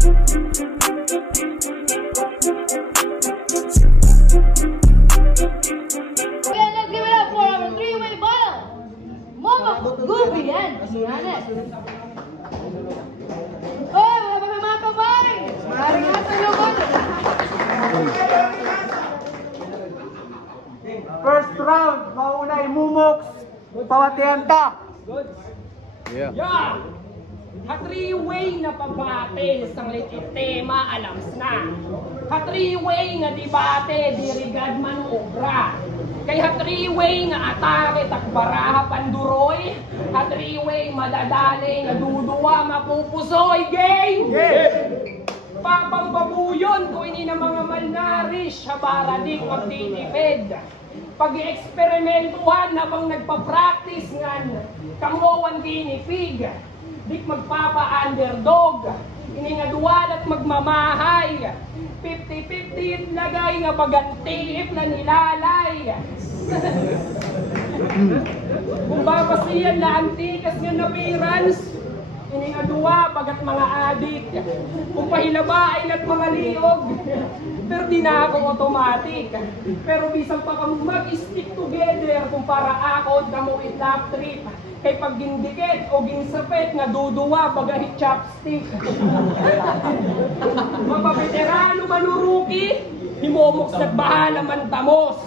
Goofy and Giannis. Oh, mga kamay! Maraming nasa loob. First round, mauna Mumox, Pawatianta. Yeah! Ha-three-way na pabate sang tema alams na. Ha-three-way nga debate dirigad man obra. Kay ha-three-way nga atake takbaraha panduroy. Ha-three-way madadali nga duduwa mapupusoy. Game! Papambabuyon ko ini na mga malnarish habaradik magtitipid. Pag-i-eksperimentuhan na bang nagpa-practice ngan kamuwan tinipig. Dik magpapa-underdog. Ini nga duwal at magmamahay. 50-50 lagay nga pagantiip na nilalay. Kung babasiyan na antikas nga napirans, ini nga duwa bagat mga adik. Kung pahilabain at mga liog, pero di na ako automatic. Pero bisang pa kamo mag-stick together kung para ako at kamo itlap trip. Kay pag gindikit o ginsapit nga duduwa bagahit chopstick. Mapaveterano manuruki, himomoks at bahala man tamos.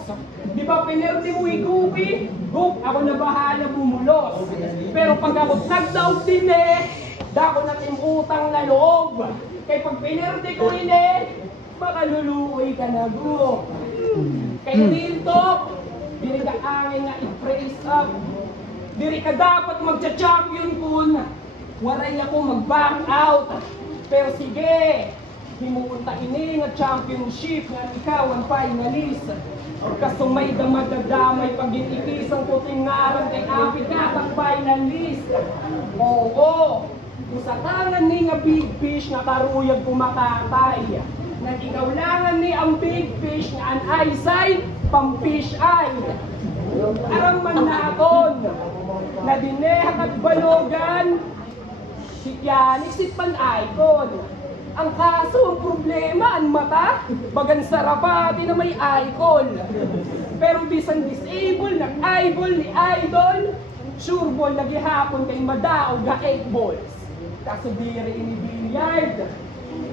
Di ba pinerdi mo ikupi? Hook, ako na bahala bumulos. Pero pag ako nagdaog din dako na timutang na loob. Kay pag pinerdi ko makaluluoy ka na go. Kay real talk, dili ka angin nga i-praise up. Diri ka dapat magcha-champion kun. Waray ako mag-back out. Pero sige, himuunta ini nga championship nga ikaw ang finalist. Kasong may damadadamay pag inikisang puting ngarang kay apit ka ang finalist. Oo, usatangan ni nga big fish nga karuyag kumakatay. Nag-igawlangan ni ang big fish nga an eyesight, pang fish eye. Arang man naton, na dinehak at balogan, si Giannis pan icon. Ang kaso, ang problema, ang mata, bagan sarapati na may icon. Pero bisan disable, nag-eyeball ni idol, sure ball nagihapon kay madaog ga 8 balls. Kaso diri ini billiard,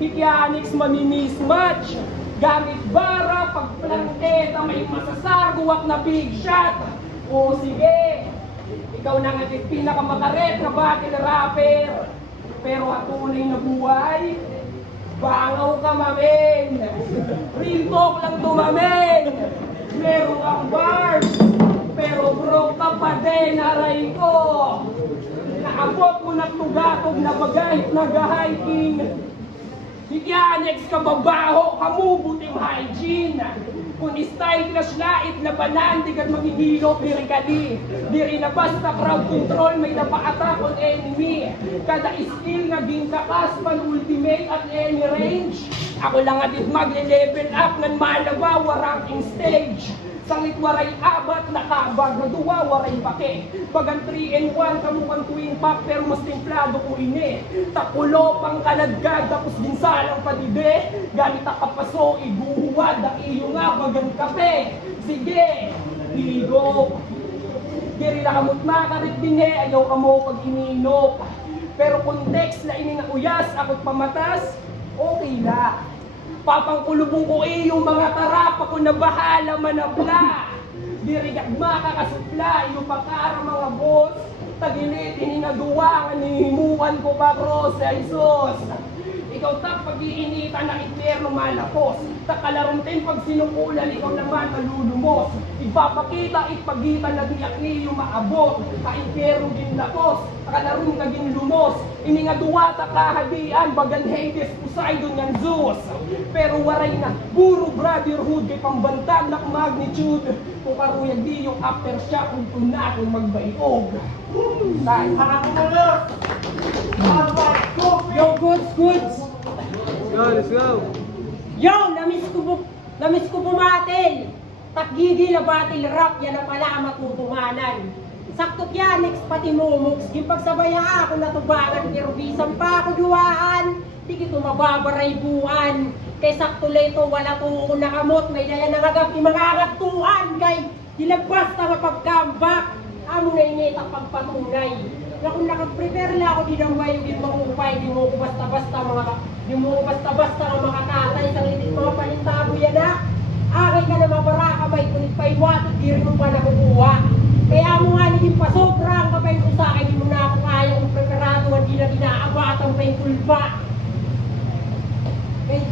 si Giannis mami-mismatch. Gamit bara, pagplanteta, may masasarguwak na big shot. O sige, ikaw na nga pinakamakaret na battle rapper. Pero atunay na buhay, bangaw ka mamen. Real talk lang to mamen. Meron kang bars, pero broke ka pa din, aray ko. Naabot mo na tugatog na bagahit nag-hiking. Higyanex ka babaho, kamubuting hygiene. Kung style na slait na banan, di ka magigilop, diri ka di. Diri na basta crowd control, may napa-attack on enemy. Kada skill na gintakas, pan-ultimate at any range. Ako lang nga dit magle-level up ng malaba, ranking stage. Sangit waray abat, nakabag na duwa, waray pake. Bagan 3-in-1, kamukang twin pack, pero mas templado ko ini. Tapulo, pang kaladgad, tapos ginsalang padide. Ganit akapaso, iguhuwad, ang iyo nga, bagan kape. Sige, higo. Diri na kamot makarit din ayaw ka mo pag ininok. Pero context na ini nga uyas, ako't pamatas, okay la. Papangkulubong ko yung mga tarapa ko na bahala manabla. Dirigag makakasupla, yung pagkara mga boss. Tagilit, ininagawa, nihimuan ko ba grocery sauce. Ikaw tak pag-iinitan ng itlerno malapos. Takalarumtin pag sinukulan, ikaw naman malulumos. Ipapakita, ipagitan na diakni yung maabot. Kaintero ginlakos, takalarum ka ginlumos. Ini nga duwata kahadian, bagan Hades, Poseidon ng Zeus. Pero waray na, puro brotherhood kay pambantag na magnitude. Kung karuyag di yung aftershock, kung tuna akong magbayog. Harap mo na! Yo, goods! Let's go! Yo, namiss ko bumatil. Takgigi na battle rap, yan na pala ang matutumanan. Sakto Yanix, pati Momox, yung pagsabaya ako natubangan, pero bisan pa ako duwaan, di kito mababaray buwan. Kay sakto leto, wala to ako nakamot, may daya nangagap, di makakatuan, kay dilagpas na mapagkambak, amo na inita pagpatunay. Na kung nakapprepare lang ako, di nang wayo, di mangupay, di mo ko basta-basta nga makakatay, sa litit mga palintabo yan na. Akin ka na mabaraka, may kunit pa iwatot, di rin mo pa nakukuha. Kaya mo nga naging pasobrang kapay ko sa akin, di mo na ako kaya kung preparado, hindi na ginaabatang pa yung kulpa. Eh,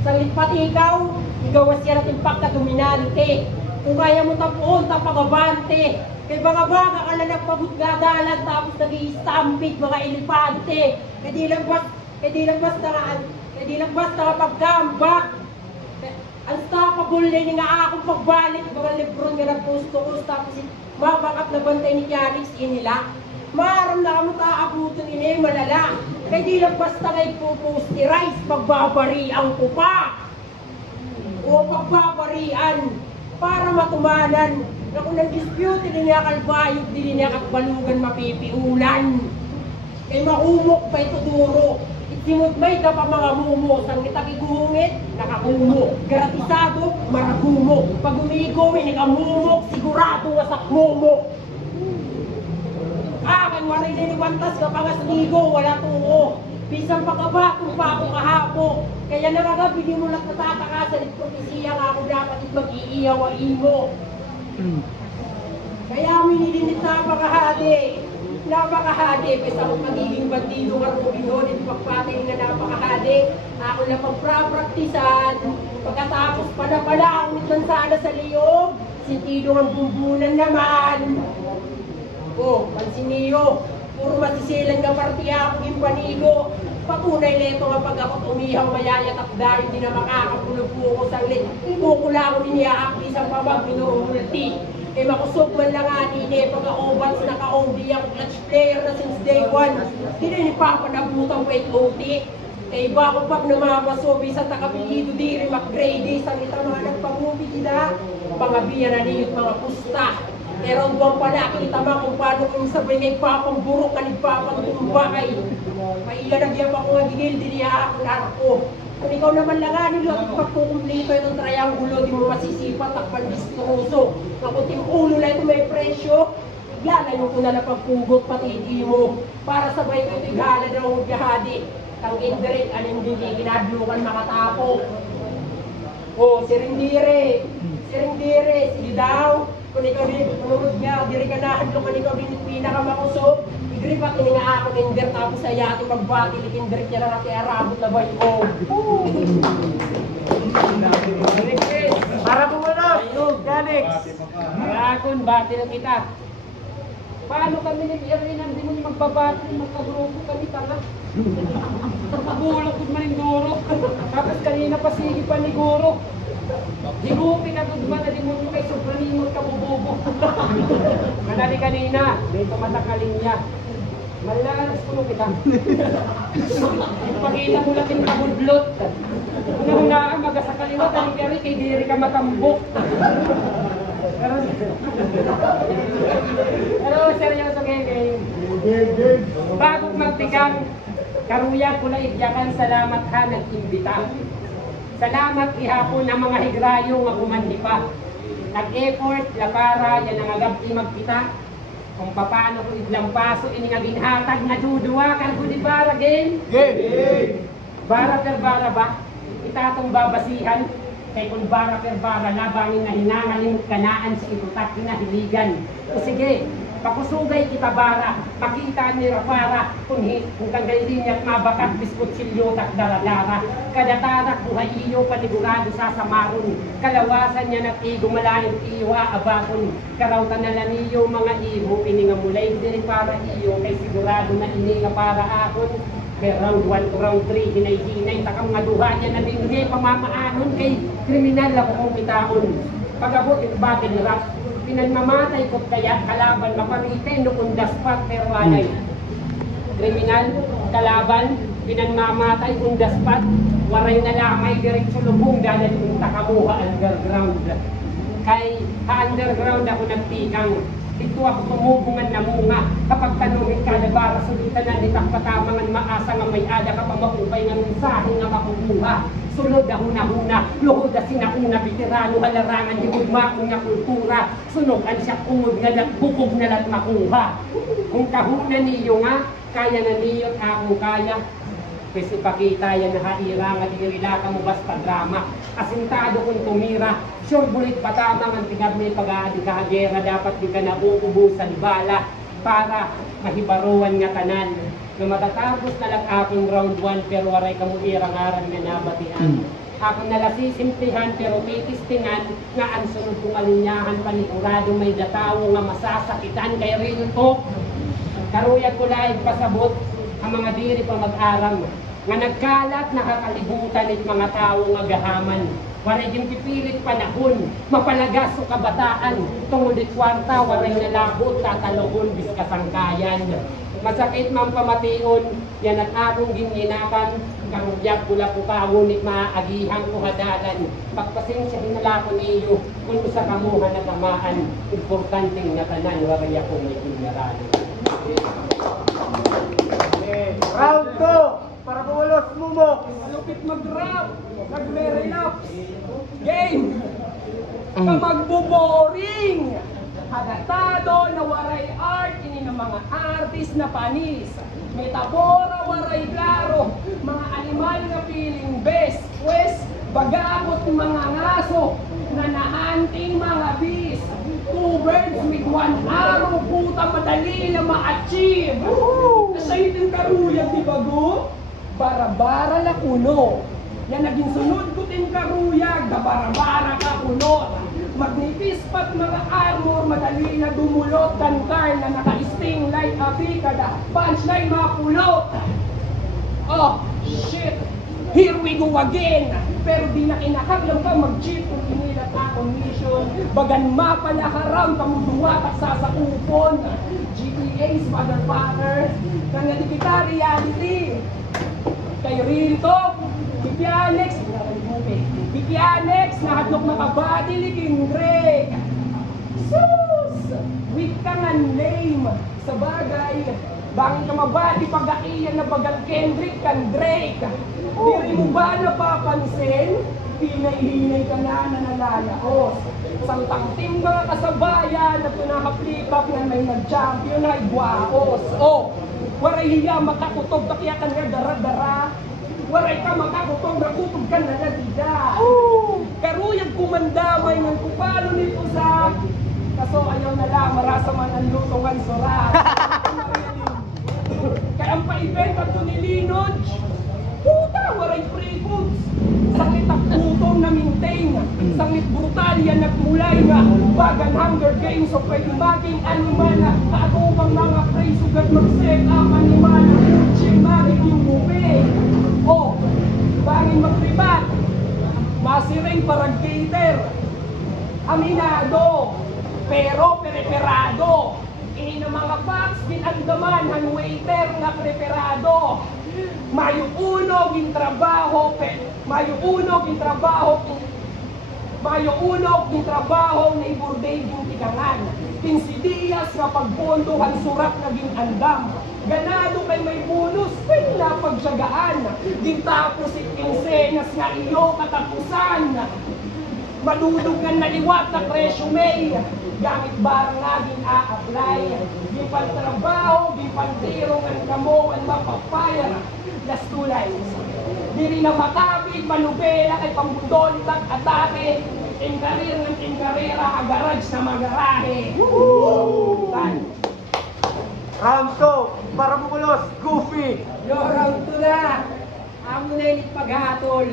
salit pati ikaw asya natin pagka dominante. Kung kaya mo tapuon, tapagabante. Kay baga-baga ka na nagpabutgadalan, tapos nag-i-stampede mga elepante. Kaya di lang basta pagkambak. Unstoppable na nga akong pagbalik, mga Lebron nga nagposto-post, tapos mabakat na bantay ni Yanix inila. Maaram na kamo kaabutin ini malala. Kaya di lang basta ngay pupost ni Rice, pagbabarian ko pa. O pagbabarian, para matumanan. Na kung nag-dispute, hindi niya kalbayog, hindi niya kakbalugan mapipiulan. Kaya mahumok pa ito duro. Itimutmay ka pa mga mumo, sang itakiguhungit, nakakumo. Gratisado, maragumo. Pag umigo, inikamumok, sigurado wasak mumo. Akin waray niliwantas ka pangasnigo, wala tuo. Bisang pagkabatong pa ako kahapo. Kaya nakagabi di mo lang natatakasan at propesiya nga ako dapat at mag-iiyawain mo. Kaya minilinit napakahadi, basta akong magiging bandido ka rin binodin, pagpatay na napakahadi. Ako na pagprapraktisan, pagkatapos pala ako nitman sana sa liyog, sentido ang bumbunan naman. O, pansin niyo, puro masisilan ka partiya ako yung panigo. Patunay nito nga pag ako tumihaw mayayatak dahil di na makakapulupo ko sa lit. Kukula ko niniyaakli sa pabag minuumulti. Kay makusog man lang nga nini pagka-obats naka-OD ang clutch player na since day one. Di na nipapanabutan pa yung OD. Kay bako pag namapasobi sa takapilido di rin McGrady sa kita mga nagpamubi sila. Pangabiyan na niyot mga pusta. Pero buwang pala, kita mo kung paano kung sabay kay Papang Burok ka ni Papang Tumbakay. Mailanagyan pa ko nga gigil, di niya ako narko. Kung ikaw naman lang nga, nilo, pagkukumplito itong triangulo, di mo masisipat, takpan distroso. Nakuting ulo na ito may presyo, iglalayo ko na lang pagpugot, pati di mo. Para sabay ko ito igala na akong biyahadi. Tang indirect, aling hindi kinadlukan makatapo. O, Sirindire, sige daw. Kung ikaw rin, manunod niya, diri ka na, kung ikaw rin pinakamakusog, igripat ini nga ako inder, tapos sa yati magbati, ikindirik niya na kaya rabot na ba yung Para bumunod, Yanix. Marakon, bati na kita. Paano kami nag-iarinan, di mo niya magbabati, magkagrupo kami tanga. Pagulog ko man yung duro. Tapos kanina pa sige pa ni Guro. Higupi ka doon ba na di mo kay Supranimot ka bububo. Manali kanina, dito matakalin niya. Malalas ko kita. Ipakita mo lang yung kabudlot. Unang-unaan magasakaliwat, ang kari kay diri ka matambok. Pero seryoso game. Bagong magtigang, karuya ko na igyakan, salamat ha nag-imbita. Salamat ihapon ang mga higrayo nga kumandi pa. Nag-effort, lapara, yan ang agabti magkita. Kung paano ko idlang paso, ini nga ginhatag na duduwa, kargo di bara, game? Game! Bara per bara ba? Itatong babasihan. Kay kung bara per bara, labangin na hinangalimot kanaan sa itutak hinahiligan. O sige, pakusugay kita bara, makita ni Rapara, kung kanggalin niya at mabakat biskot silyo tak daradara. Kadatarak buhay iyo panigurado sa samaron, kalawasan niya na tigo malalim iyo aabakon. Karautan na lang iyo mga iho, piningamulay din para iyo, kay sigurado na ininga para akon. Kay round 1 to round 3, hinay-hinay, takang nga duha niya na din pamamaanon, kay kriminal ako kong bitaon. Pag-abot yung battle rap, pinagmamatay ko kaya kalaban maparitay no kung daspat pero alay. Kriminal, kalaban, pinagmamatay kung daspat, waray na lamay diretso lubong dahil kung takamuha underground. Kay underground ako nagtikang, Ito ako tumubungan na munga. Kapag tanungin ka na bara sulitan na nitak patamangan maasa nga may ada ka pa maupay ng mensahe nga makukuha. Sunod na huna-huna, luhod na sinauna, veterano, halarangan, di gugmakong nga kultura. Sunog ang siya kungod nga bukog na lat makuha. Kung kahuna niyo nga, kaya na niyo at akong kaya. Kasi pakita yan na haira nga dirila ka mo basta drama. Asintado kung tumira, sure bulit patamang ang tingab may pag-aadi kahagera. Dapat di ka nauubusan bala para mahibaruan nga tanan. Na matatapos na lang aking round 1 pero waray ka mo irang-aran nga nabatian. Akong nalasisimplihan pero titistingan nga ang sunod kong alinyahan panigurado may datawo nga masasakitan kay rin ko. Karuyag ko laig pasabot ang mga diri pa mag-aram nga nagkalat nakakalibutan it mga tao nga gahaman. Waray yung pipilit panahon, mapalagas o kabataan, tungod it kwarta, waray nalabot, tatalogon, biskasangkayan. Masakit mang pamation, yan at akong gininakan, karugyak pula po ka, ngunit maaagihan ko hadalan. Pagpasensyahin na ko niyo, kung sa kamuhan na tamaan, importanteng natanan, waray akong may kunyaran. Round 2, para bulos mo. Malupit mag-rap, nagre-relapse. Game! Kamagbo-boring! Hagatado na waray art, ini ng mga artist na panis. Metabora waray klaro, mga animal na feeling best. Pues, bagakot mga ngaso, na nahanting mga bis. 2 birds with 1 arrow, puta madali na ma-achieve. Kasi yung karuyag di bago, bara-bara na kuno. Yan naging sunod ko din karuyag, na bara-bara ka kuno. Magnipis pat mga armor, madali na dumulot, dantar na naka-sting like a bikada, punchline mapulot. Oh, shit! Here we go again! Pero di na kinakaglang ka mag-jeep kung inilat akong mission. Bagan mapa na haram, kamuduwa at sasakupon. GTA's motherfucker, kanya di kita reality. Kayo rin to, Bipianex, Bipianex, nahadlok na kabady liging Greg. Sus! Weak ka nga name, sa bagay. Bangin ka mabadi pag-aiyan na bagal Kendrick kan Drake. Diri mo ba napapansin? Hinay-hinay ka na nananalaos. Santang team mga kasabayan na pinaka-flip-up na may nag-champion na igwaos. Oh, waray hiya makakutog takyakan nga dara-dara. Waray ka makakutog na kutog ka na nadida. Karuyag kumandamay ng kupalo nito sa... Kaso ayaw na lang, marasa man ang lutungan sura. Kaya ang pa-event at ni Linod, puta, waray free foods. Sangit ang putong na maintain. Sangit brutal yan nagmulay nga. Bagan Hunger Games o pwede maging animal na kaatubang mga prey sugat mag-set up animal na kutsing maging yung buffet. O, bangin mag-ribat. Masiring parang cater. Aminado. Pero preparado. Ini ng mga facts, ginandaman ang waiter nga preparado. Mayuunog yung trabaho, mayuunog yung trabaho na iburde yung tigangan. 15 dias nga pagpondohan surat naging andam. Ganado kay may bonus, pwede na pagsagaan. Di tapos 15 nga iyo katapusan. Madudugan na liwat na resume. Gamit barang naging a-apply. Di pang trabaho, di pang tiro ng kamo ang mapapayar. Last 2 lines. Di rin na makabit, manubela kay pambudol, atake. Tingkarira, agarage na magarahe. Round 2, para bulos, Goofy. Yo, round 2 na. Amo na ilit paghatol.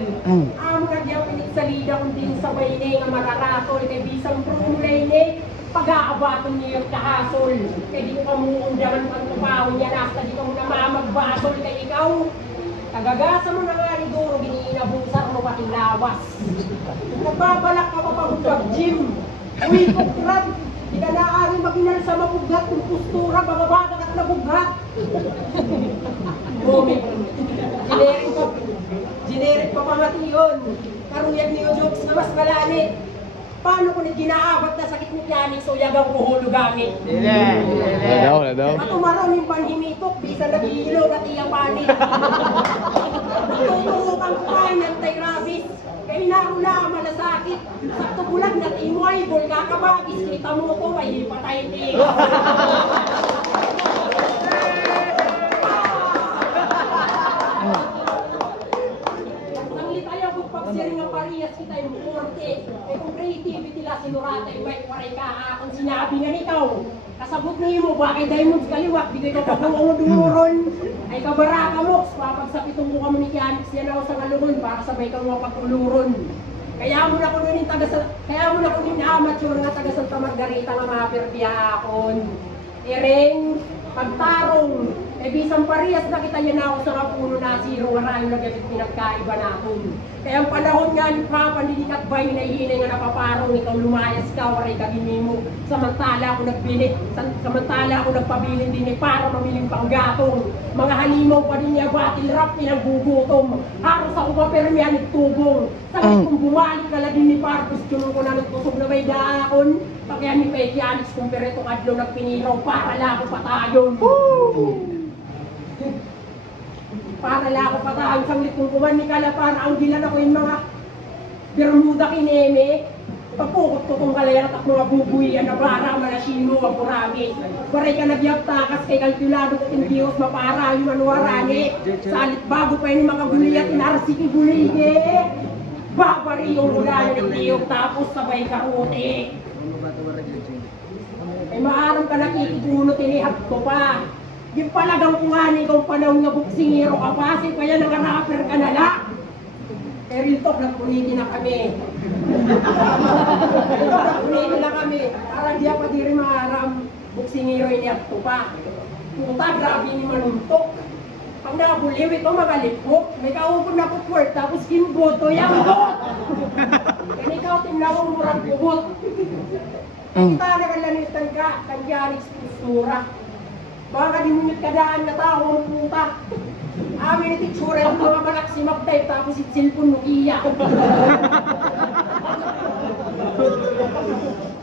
Amo kagyaw init sa lida kung din sa wayne nga mararatol. Kay bisang prumulay pag-aabaton niyo yung kahasol. Kaya di ko kamuundaran pang kapahon niya nasta di ka mo na mamagbatol kay ikaw. Tagagasa mo na nga ni Duro, giniinabusar mo pating lawas. Nagbabalak ka pa pag-gym. Uy, kukrat. Di ka naaaring maginal sa mabughat kung postura, bababagat at nabughat. Bumi. Generic pa mga tiyon. Karuyag niyo jokes na mas malani. Paano ko na ginaabat na sakit ni Tiyanik so yagang ko hulugangin? Wala daw. At umaron yung panhimitok, bisa nag-iilo at iyapanin. Tuturukan ko kayo ng anti-rabies. Kaya nauna malasakit. Sakto bulag na timoy, bol kakabagis. Kita mo ko, may patay din. Nanglit ayaw kong pagsiring ang parehas kita yung korte. Eh kung creativity la sinurata yung may waray ka akong sinabi nga ikaw. Kasabot niyo mo, bakit diamonds kaliwat, bigay ka pa kung dumuron. Ay kabaraka mo, papagsapitong mo kamo ni Kianix yan ako sa kalungon para sabay kang mapaguluron. Kaya mo na ko nun yung amateur nga taga Santa Margarita nga mapirpiyakon. Ireng, pagtarong, eh bisang parehas na kita yan ako sa kapuno na zero nga rayo na gabit pinagkaiba natin. Kaya ang panahon nga ni Papa, nilikat ba yung nahihinay nga napaparong, ikaw lumayas ka, waray kagini mo. Samantala ako nagpabilin din eh para mamiling panggatong. Mga halimaw pa din niya batil rap pinagbugutom. Haros ako pa pero niya nagtubong. Sakit kung bumalik ka din ni Parkus, tulong ko na nagtusog na may daakon. Kaya ni Peggy Alex kung peretong adlaw nagpiniraw para lang ako patayon. Para lang ako patayon sang litong kuman ni Kala para ang gilan ako yung mga Bermuda kineme. Papukot ko kung kalayan at mga bubuyan na para malasino ang kurami. Paray ka nagyaptakas kay kalkulado ko tindiyos mapara yung anuarani. Salit bago pa yun makaguliyat inarsiki gulige. Babari yung hula yung tindiyos tapos sabay karote. Ay maarang ka nakikitulot inihat ko pa. Yung palagang kungani kung panahon nga buksingero ka pa, kasi kaya nang-rapper ka na lang. Eh, real talk, nagpunitin na kami. Nagpunitin na kami. Para di pa diri mga aram, buksingero iniyak to pa. Puta, grabe ni manuntok. Pag nakabuliw ito, magalipok. May kaupon na putwort, tapos kimboto, yung bot! Yan ikaw, timlawang murang kubot. Kita na kalanitan ka, kanyaris kusura. Baka dinunit kadaan na tao ang puta. Amin ni titsura yung mga malak si Magday tapos si cellphone Nokia.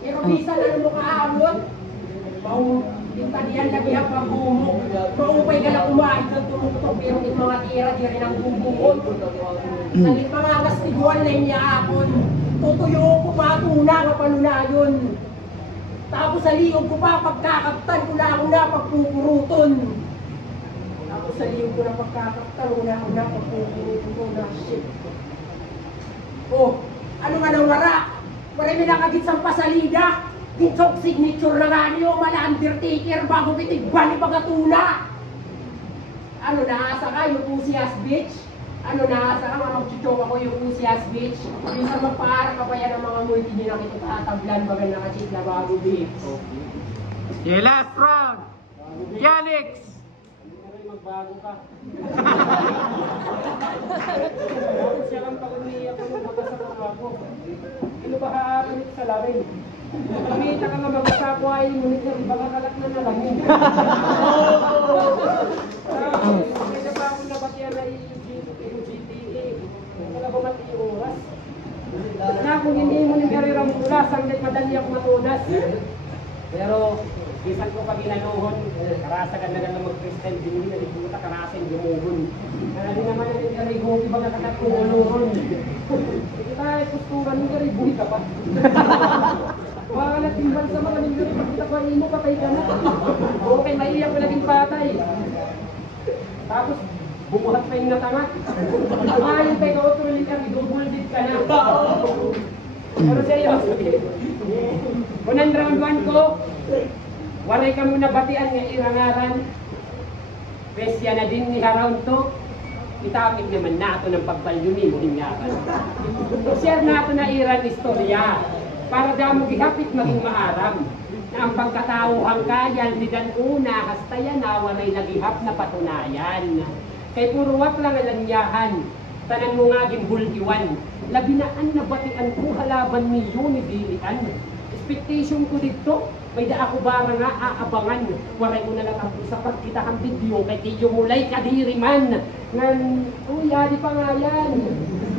Pero bisa na mo kaamot. Yung tadiyan lagi ang pagbumo. Maupay ka lang kumain ng tumutok pero yung mga tira di rin ang bubukod. Naging mga gastiguan na niya akon. Tutuyo ko matuna nga panunayon. Tapos sa liyog ko pa, pagkakaptan ko na ako na pagpupuruton. Tapos sa liyog ko na pagkakaptan ko na ako na pagpupuruton na shit. Oh, ano nga nang wara? Marami nakagit sa pasalida. Kinsok signature na nga niyo, mala undertaker bago kitigban ni Pagatuna. Ano naasa ka, yung Usias Beach? Ano naasa ka, magchuchok ako yung Usias Beach? Yung sa magpaara ka pa yan ang mga multi nyo na kitatablan baga nakachit na bago beach. Yeah, last round. Yanix. Magbago ka. Siya lang pag-umiyak ko nung magkasama ako. Ino ba haapalit sa lamin? Kumita ka nga mag-usapo ay ngunit na baka kalak na lang. Hindi na ba ako nabatiyan na yung GTA? Wala ba mati yung oras? Na kung hindi mo ng karirang mula, sanglit madali ako matunas. Pero bisan ko pag inanuhon, karasa ka na lang mag-Christian, hindi na rin karasin gumuhon. Kaya di naman yung karigo, iba nga kakatuluhon. Ito tayo, kusturan ng karigo, ka pa. Baka natimbal sa mga nindyo, pag kita ko mo, patay ka na. Okay, maiiyak ko naging patay. Tapos, bumuhat pa yung natanga. Ayun tayo ka, utuloy ka, idubulbit ka na. Pero seryoso, unang round 1 ko, walay ka muna batian nga irangaran. Besya na din ni round 2, itapik naman nato ng pagbalyumi mo hingaran. Share nato na iran istorya, para damo gihapit maging maaram. Na ang pagkatauhang kayan, lidan una, hasta yan na walay nagihap na patunayan. Kay puro wak lang alanyahan, tanan mo nga gimbulgiwan. Labinaan na batian ko halaban niyo ni Bilian. Expectation ko dito, may da ako bara nga aabangan. Waray ko na natampo sa pagkita ang video kay Tiyo Mulay kadiri man. Uy, di pa nga yan.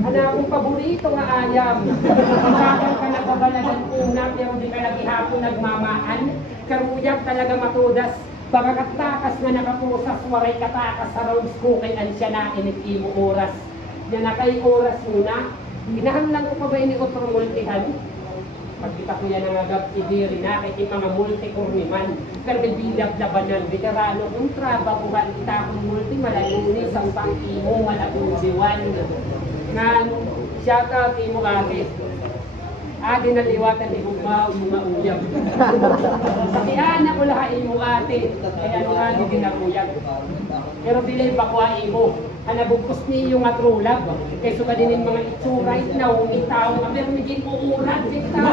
Ano akong paborito nga ayam. Bakang ka nagkabalagan una, pero di ka lagi hapon nagmamaan. Karuyag talaga matudas. Pagkakatakas na nakapusas, waray katakas sa roads ko kay ansya na initimo oras. Yan na kay oras muna. Hinahanglan ko pa ba ini otro multihan? Pagkita ko yan ang agad ibiri na kay mga multi-kurniman. Pero may bilab-labanan, veterano kung trabahuhan kita kung multi malaluni sa upang imo malabusiwan. Nga shout out imo ate. Adi na liwatan ni Umaw, mga uyab. Sabihan ako lahat imo ate, kaya ano nga di ginaguyag. Pero bilay bakwa imo, hanabugkos niyo nga trulab. Kaya suka din mga itsura, itnaw, itaw, pero naging uurat, itaw.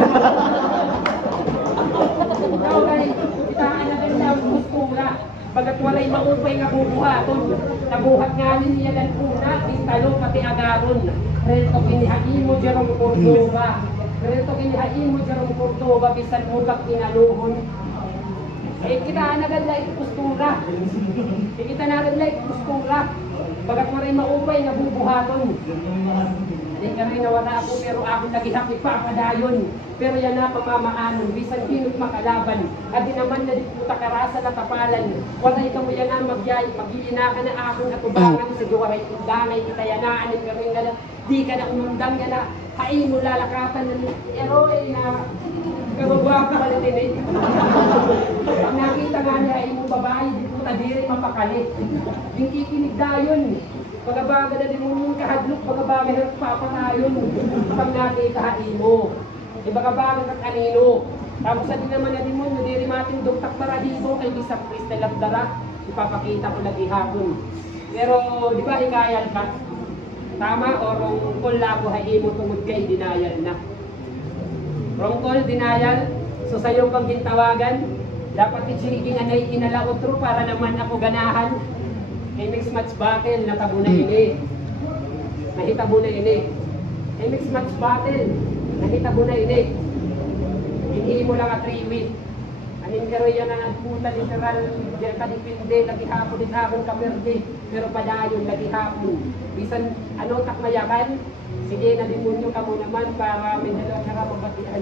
Itaw kay, itaan na ganda ang kustura. Bagat walay maupay nga bubuhaton. Nabuhat nga niya lang una, talo pati agaron. Reto kinihain mo Jerome Cordova. Reto kinihain mo Jerome Cordova, bisan utak kinaluhon. Kita agad like kustura. Kita na agad like kustura. Bagat maray maupay nga bubuhaton. Hindi ka rin nawala ako pero ako nagihaki pa padayon. Pero yan na pamamaanon, bisan pinot makalaban. At di naman na diputa karasa na tapalan. Wala ikaw mo yan na magyay, mag-iina ka na akong atubangan sa duwaray undangay kita yan na anin ka rin na di ka na umundang yan na hain mo lalakatan ng eroy na kababa ka pala din eh. Pag nakita nga niya hain mo babae, diputa di rin mapakalit. Yung kikinig dayon. Pagabaga na din mo yung kahadlok, pagabaga na papatayon. Pag nakita hain mo. Di bagabaga ka kanino. Tapos sa din naman na din mo, hindi rin mating doktak parahiso kay Bisang Cristel Abdara. Ipapakita ko lagi hapon. Pero di ba hikayal ka? Tama o wrong labo hain mo tungod kay denial na. Wrong call, denial. So sa'yo pang gintawagan, dapat ichiging anay inalautro para naman ako ganahan. Mix match battle, natabo na ini. Nahitabo na ini. Mix match battle, nahitabo na ini. Hindi mo lang at 3 week. Aning pero yan ang nagpunta literal, diyan ka dipinde, lagi hapon din hapon kaperde. Pero padayon, lagi hapon. Bisan, ano, takmayakan? Sige, nalimunyo ka mo naman para may dalawa ka mabatian.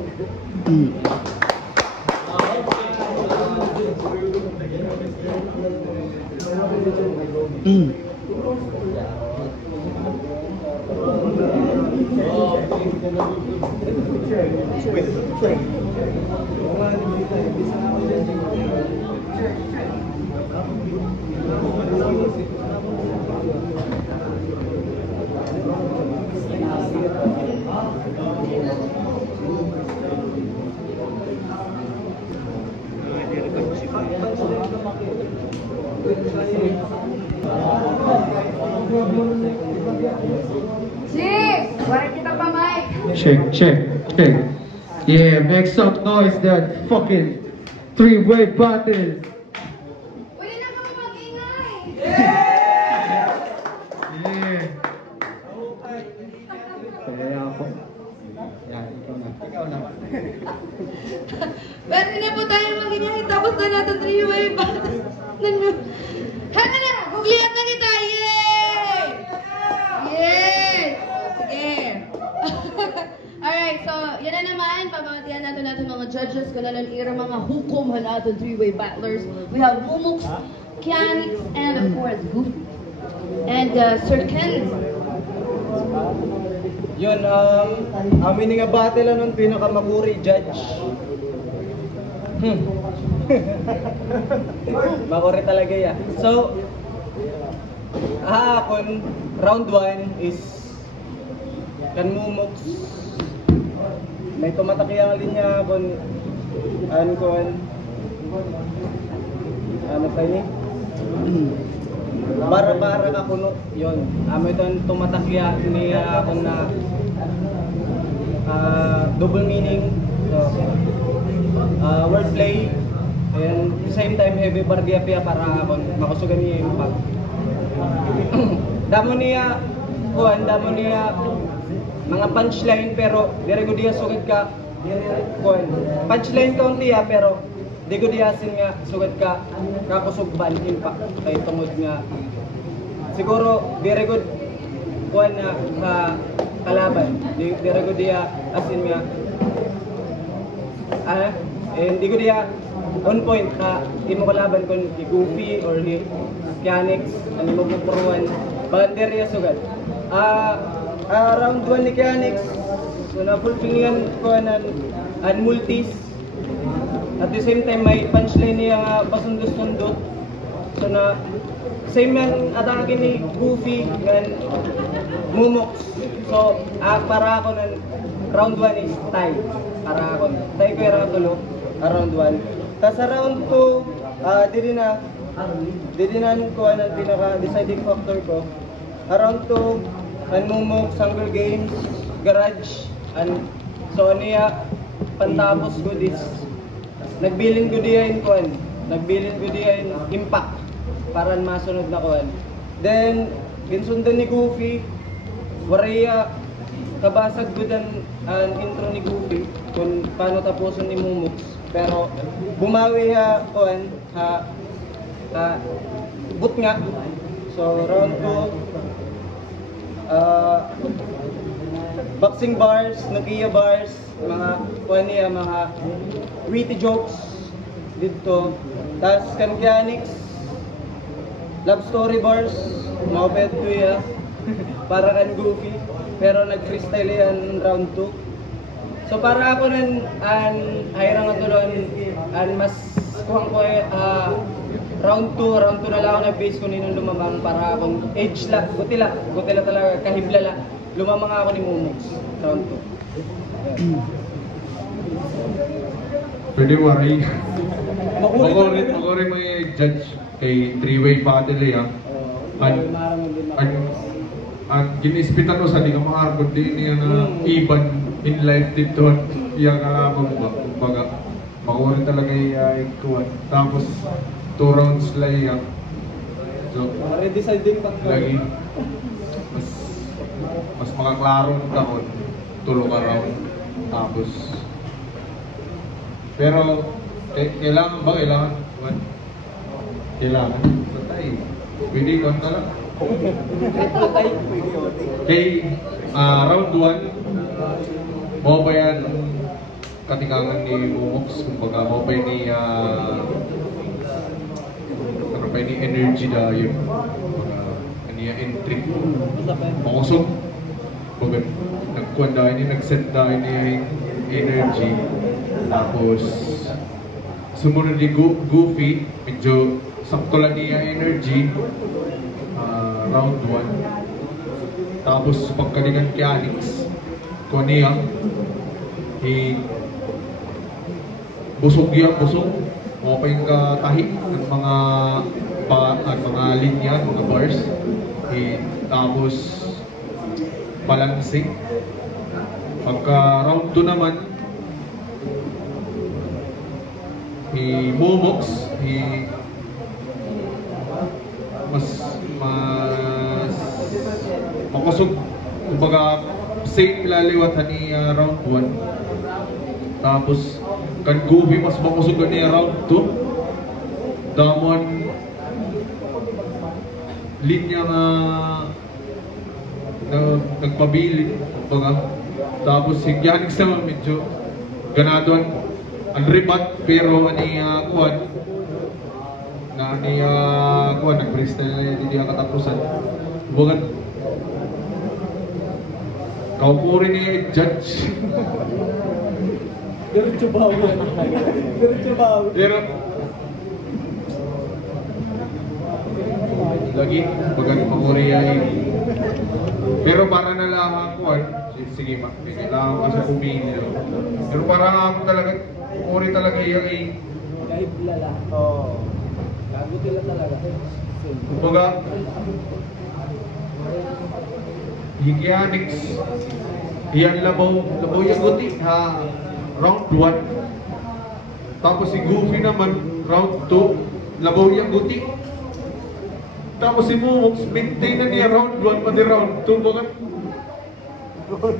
Check, check. Yeah, make some noise that fucking three-way battle. Pwede na kami mag-ingay! Yeah. Kaya ako. Yan, ikaw na. Pwede na po tayo mag-ingay, tapos na natin 3-way battle. Hana na! Guglihan na kita! Yay! Yay! Sige. Alright, so yan na naman, pamamatihan natin mga judges, kung nalang mga hukom natin 3-way battlers. We have Mumux, Kianix, and of course, Goofy. And Sir Ken. Yun, amin nga battle nun pinakamakuri judge. Makuri talaga yan. So, hahapon, round 1 is kan Mumux. May tumatakiyang linya kon ano pa ni? Bara ka kuno yon. Amo ito tumatakya niya kon na double meaning. So, wordplay and same time heavy bardia pia para kon makusugan niya yung pag. Damo niya mga punchline pero dire ko diya sugad ka punchline kaunti ya pero di ko diyasin nga sugad ka kakusugban impact kay tungod nga siguro very good kuan na kalaban. Di ko dia asin nga hindi ko dia on point na imo kalaban kon ni Goofy or ni Kianix ani mo puruan banderya sugad. Round 1 ni Kianix so na fulfillan ko an multis. At the same time may punchline niya nga pasundot-sundot. So na same man atake ni Goofy ngan Momox. So para ako ng round 1 is tie. Para ako tie ko yung tulo round 1. Tas sa round 2 dili na ko ang pinaka deciding factor ko. Round 2 and Momox Hunger Games Garage and so niya pantapos ko this nagbilin ko diya in impact para masunod na kuan. Then ginsundan ni Goofy waraya kabasag gud ang intro ni Goofy kung paano tapuson ni Momox pero bumawi kuan but nga. So round 2 boxing bars, Nokia bars, mga kuan niya mga witty jokes dito. Tas kan Kianix love story bars, mga pet ko ya para kan Goofy pero nag-freestyle yan round 2. So para ako hayrang nga tulon mas kuhang ko round 2 na lang ako na-base ko ninong lumamang para akong age la, gutila talaga, kahiblala. Lumamang ako ni Momox round 2. Pwede waray. Makulit may judge kay three-way battle eh ha. At ginispitan mo sa di ka makarakot din niya na even in life dito iyang kalabang ba. Kumbaga, makulit talaga yung kuwan. Tapos 2 rounds lang yan. So, Deciding factor. lagi mas makaklaro ng taon, tulong ka round. Tapos, pero kailangan ba? Kailangan. Patay. Pwede ko talaga. Okay, round 1, mo ba yan katikangan ni Momox? Kumbaga, mo ba ni ni energy da yun. Kaniya entry. Makusog. Kumbaga, nagkuhan dahil niya, nag-set dahil niya yung energy. Tapos, sumunod ni Goofy, medyo sakto lang niya energy. Round 1. Tapos pagkalingan kay Alex, kuha niya, busog. Mga pa yung katahi ng mga linya, mga bars. Tapos balancing. Pagka round 2 naman, Momox, mas makusog. Kumbaga, same laliwatan ni round 1. Tapos, kan Goofy mas makusog ni round 2. Damon, linya nga nagpabilit. Kumbaga, tapos si Kianix naman medyo ganado ang rebat pero kuwan nag-freestyle na hindi niya katapusan. Bukan kaupo rin niya i-judge. Diretso ba? Pero lagi, bagang mamuri yan. Pero para na lang ako, sige ma, kailangan kasi pumili. Pero para ako talaga, mamuri talaga yan Kahiblala. Oo. Kaguti lang talaga. Kumbaga, Kianix, iyan labaw yung guti ha, round 1. Tapos si Goofy naman, round 2, labaw yung guti. Tapos si Momox, maintain na niya round 1 pati round 2. Bakit?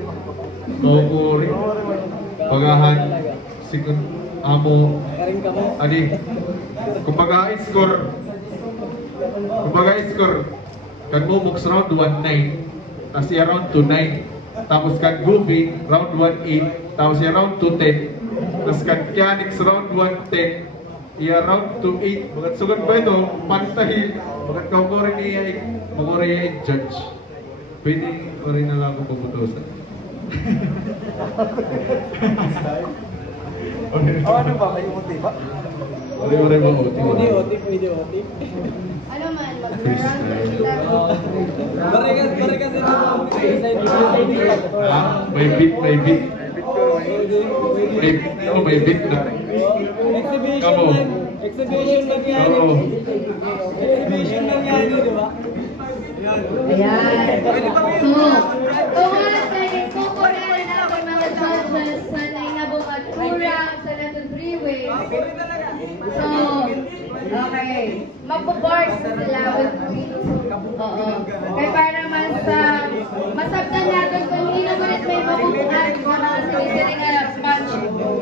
Kukuri. Pagahan. Sikun. Amo. Adi. Kumbaga score. Kan Momox round 1-9. tapos siya round 2, 9. Tapos kan Goofy, round 1, 8. Tapos siya round 2, 10. Tapos kan Kianix, round 1, 10. Iya round 2, 8. Bagat sugat ba ito? Pantay. Bagat kau ko rin niya i-judge. Pwede ko rin na lang ako puputusan. Ano ba? May umuti ba? Ore ba uti? Pwede uti. Ano man, mag-round kita. Barikan din ako. May beat. May beat na. Exhibition lang yan. Oo. Exhibition lang yan, di ba? Ayan. So, kukunin natin mga judges sa nainabong at 2 rounds sa natin 3-way. So, okay. Magpo-bars sila with beat. Oo. Kaya para naman sa masabdan natin kung hindi naman may mabubuhan mga sinisiling na sponge.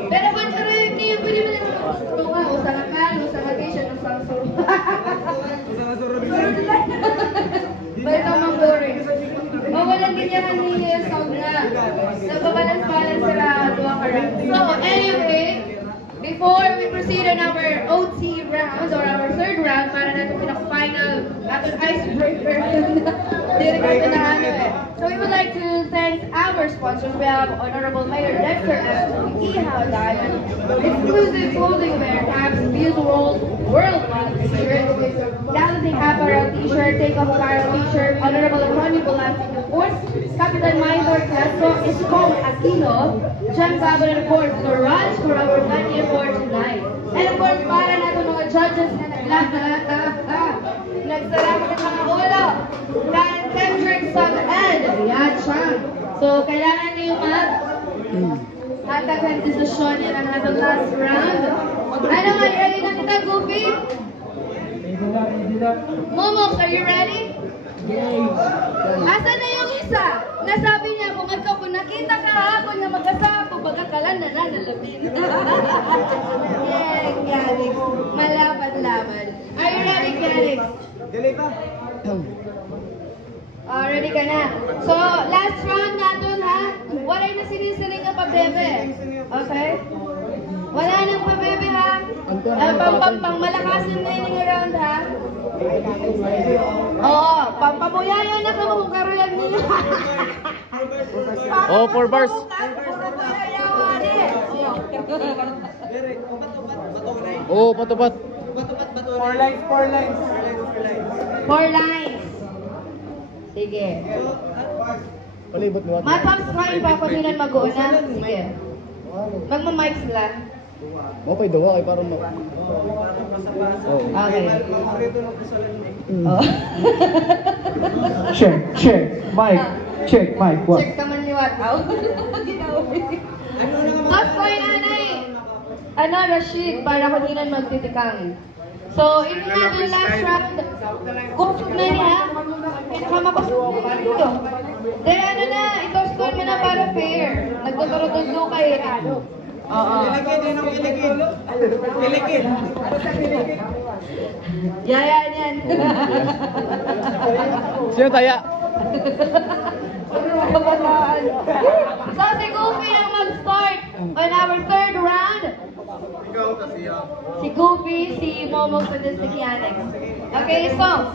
Pero kung karoon kayo, pwede mo naman tunga o sa lakan, o sa vacation, o sa surut. Balik ang mag-boring. Mawalan ganyan niya sa sound na. Nababalance-balance sila doon ka rin. So, anyway, before we proceed on our OT round or our 3rd round, para natin pinaka-final, natin icebreaker. Direct natin na ano eh. So we would like to thank our sponsors. We have Honorable Mayor Dexter F. Ihaw Diamond, exclusive clothing wear, caps, Views Worldwide t-shirt, Galaxy Apparel t-shirt, Take Off Viral t-shirt, Honorable Ronnie Bolastic of course, Capitan Mindor Castro, Iskong Aquino, John Gabo, and of course, Garage for our 1 year for tonight. And of course, para natin mga judges na nagsalamat ng mga ulo, Dan Kendrick Sub and Riyad Chang. So, kailangan niyo hatag ang desisyon niya ng ating last round. Ano nga, ready na kita, Goofy? Momos, are you ready? Asa na yung isa? Nasabi niya kung nakita ka hapon na mag-asapo, pagkakalan na nalabin. Yay, Kianix. Malapad-lapad. Are you ready, Kianix? Ready ka na. So, last round natin ha. Wala na sinisiling ka pa, bebe. Okay? Wala nang pa, bebe ha. Pang malakasin na yung round ha. Oo, pampamuyayo na ka mo kung karoyan niyo. Oh, 4 bars. Oh, patupat. 4 lines. 4 lines. Sige. Palibot mo. Mapapscribe pa ako din mag-uuna. Sige. Magmamic sila. Mo pa'y dawa kay parang mo. Okay. Oh. Check. Mic. Check, mic. What? Check naman liwat. Tapos ko yung nanay. Rashid, para ko din magtitikang. So, ito na yung last round. Kung na niya, pinakamapasok na ito. Then ano na, ito score mo na para fair. Nagtuturo-tulo kayo. Oo. Kilikid. Yan. Sino taya? So, si Goofy ang mag-start on our 3rd round. Si Goofy, si Momo, and then si Kianix. Okay, so,